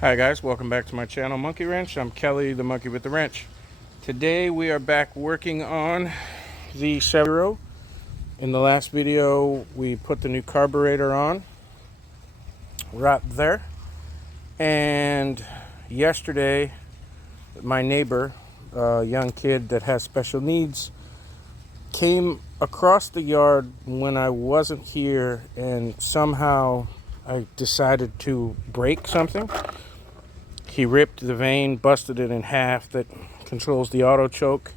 Hi guys, welcome back to my channel Monkey Wrench. I'm Kelly, the monkey with the wrench. Today we are back working on the 7-0. In the last video we put the new carburetor on right there, and yesterday my neighbor, a young kid that has special needs, came across the yard when I wasn't here, and somehow I decided to break something. He ripped the vane, busted it in half that controls the auto choke,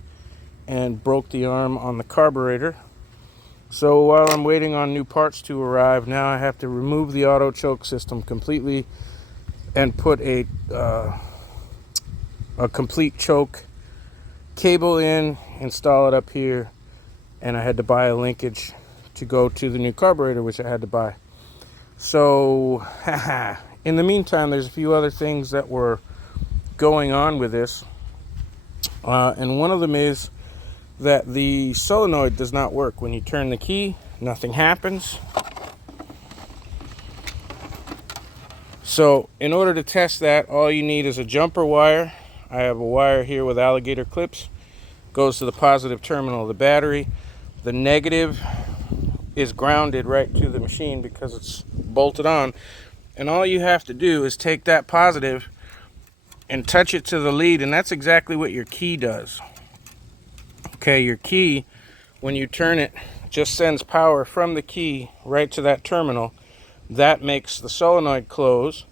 and broke the arm on the carburetor. So while I'm waiting on new parts to arrive, now I have to remove the auto choke system completely and put a complete choke cable in, install it up here, and I had to buy a linkage to go to the new carburetor, which I had to buy. So in the meantime, there's a few other things that were going on with this, and one of them is that the solenoid does not work. When you turn the key, nothing happens. So in order to test that, all you need is a jumper wire. I have a wire here with alligator clips, goes to the positive terminal of the battery. The negative is grounded right to the machine because it's bolted on, and all you have to do is take that positive and touch it to the lead, and that's exactly what your key does. Okay, your key, when you turn it, just sends power from the key right to that terminal. That makes the solenoid close,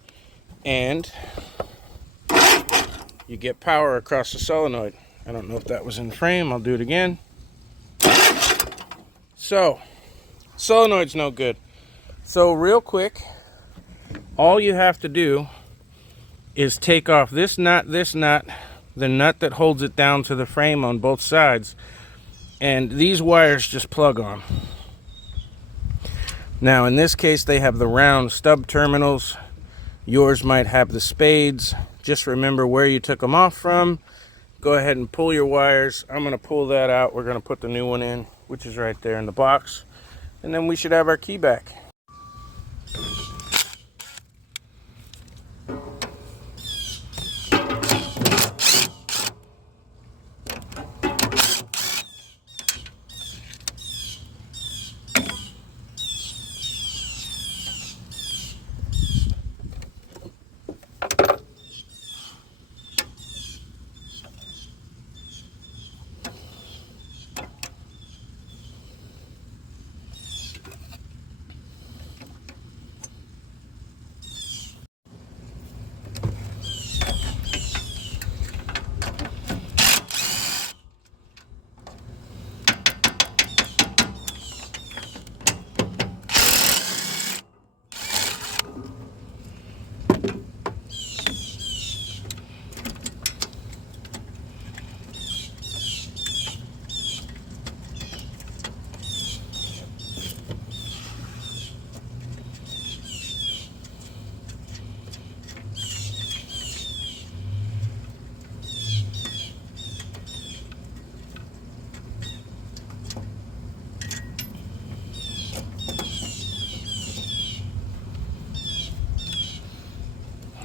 and you get power across the solenoid. I don't know if that was in frame. I'll do it again. So, solenoid's no good. So real quick, all you have to do is take off this nut, the nut that holds it down to the frame on both sides, and these wires just plug on. Now in this case they have the round stub terminals. Yours might have the spades. Just remember where you took them off from. Go ahead and pull your wires. I'm going to pull that out. We're going to put the new one in, which is right there in the box, and then we should have our key back.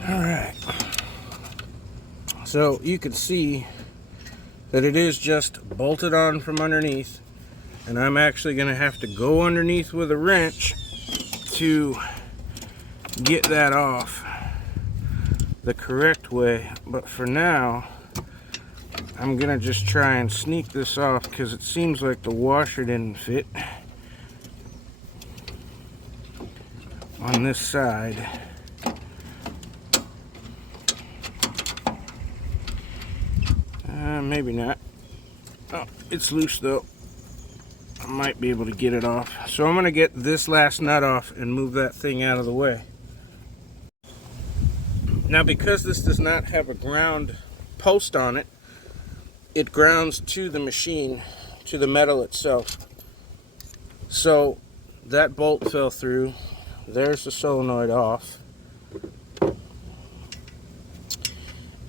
Alright, so you can see that it is just bolted on from underneath, and I'm actually going to have to go underneath with a wrench to get that off the correct way. But for now, I'm going to just try and sneak this off because it seems like the washer didn't fit on this side. Maybe not. Oh, it's loose though. I might be able to get it off. So I'm going to get this last nut off and move that thing out of the way. Now, because this does not have a ground post on it, it grounds to the machine, to the metal itself. So that bolt fell through. There's the solenoid off.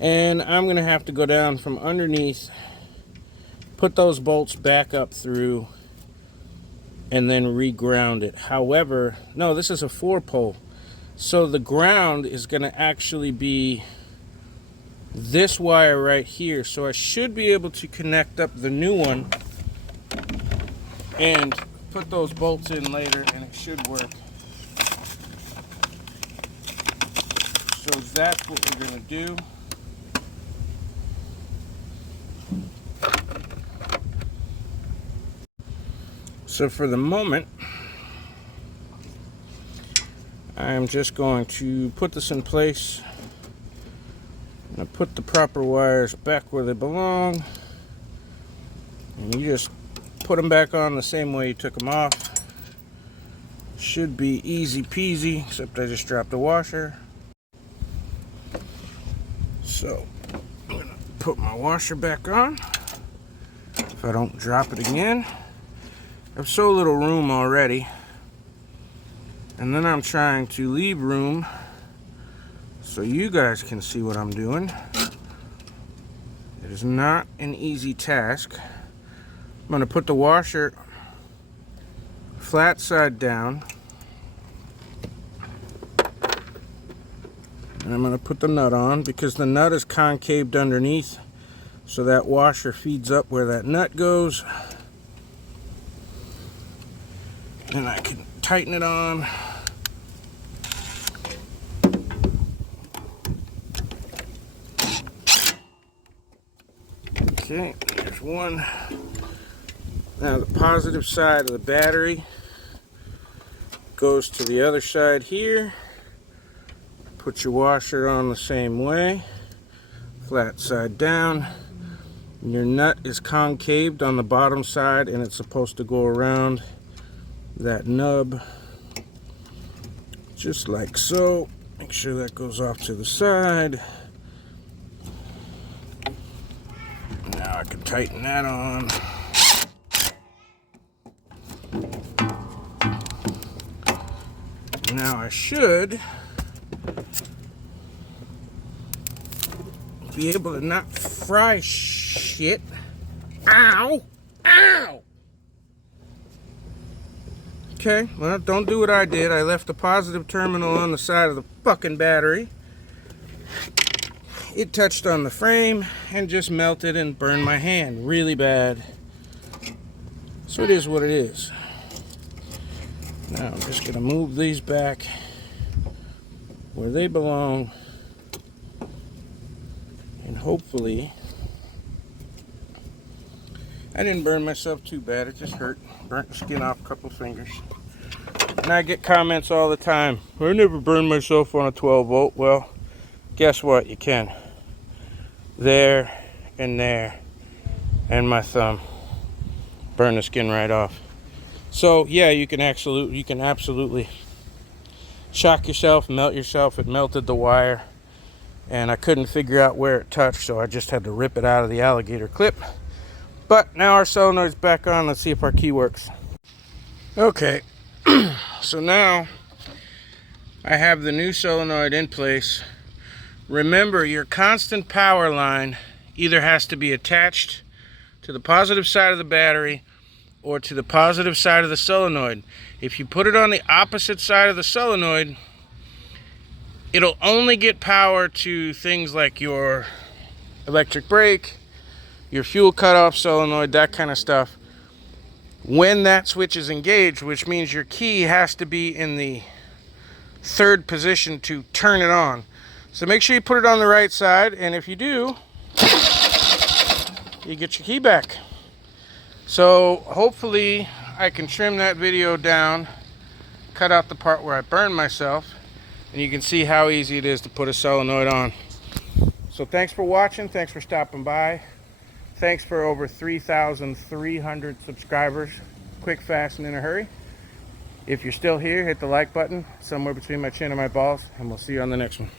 And I'm going to have to go down from underneath, put those bolts back up through, and then re-ground it. However, no, this is a 4-pole. So the ground is going to actually be this wire right here. So I should be able to connect up the new one and put those bolts in later, and it should work. So that's what we're going to do. So for the moment, I'm just going to put this in place. I'm going to put the proper wires back where they belong. And you just put them back on the same way you took them off. Should be easy peasy, except I just dropped the washer. So I'm going to put my washer back on if I don't drop it again. I have so little room already, and then I'm trying to leave room so you guys can see what I'm doing. It is not an easy task. I'm going to put the washer flat side down, and I'm going to put the nut on because the nut is concaved underneath, so that washer feeds up where that nut goes. And I can tighten it on. Okay, there's one. Now the positive side of the battery goes to the other side here. Put your washer on the same way, flat side down. Your nut is concaved on the bottom side, and it's supposed to go around that nub just like so. Make sure that goes off to the side. Now I can tighten that on. Now I should be able to not fry shit. Ow! Ow! Okay, well, don't do what I did. I left the positive terminal on the side of the fucking battery. It touched on the frame and just melted and burned my hand really bad. So it is what it is. Now I'm just going to move these back where they belong. And hopefully, I didn't burn myself too bad. It just hurt. Burnt the skin off a couple fingers. And I get comments all the time. I never burned myself on a 12 volt. Well, guess what? You can. There and there. And my thumb. Burn the skin right off. So yeah, you can absolutely shock yourself, melt yourself. It melted the wire. And I couldn't figure out where it touched, so I just had to rip it out of the alligator clip. But now our solenoid's back on. Let's see if our key works. Okay, so now I have the new solenoid in place. Remember, your constant power line either has to be attached to the positive side of the battery or to the positive side of the solenoid. If you put it on the opposite side of the solenoid, it'll only get power to things like your electric brake, your fuel cutoff solenoid, that kind of stuff. When that switch is engaged, which means your key has to be in the third position to turn it on. So make sure you put it on the right side, and if you do, you get your key back. So hopefully I can trim that video down, cut out the part where I burned myself, and you can see how easy it is to put a solenoid on. So thanks for watching, thanks for stopping by. Thanks for over 3,300 subscribers. Quick, fast, and in a hurry. If you're still here, hit the like button somewhere between my chin and my balls, and we'll see you on the next one.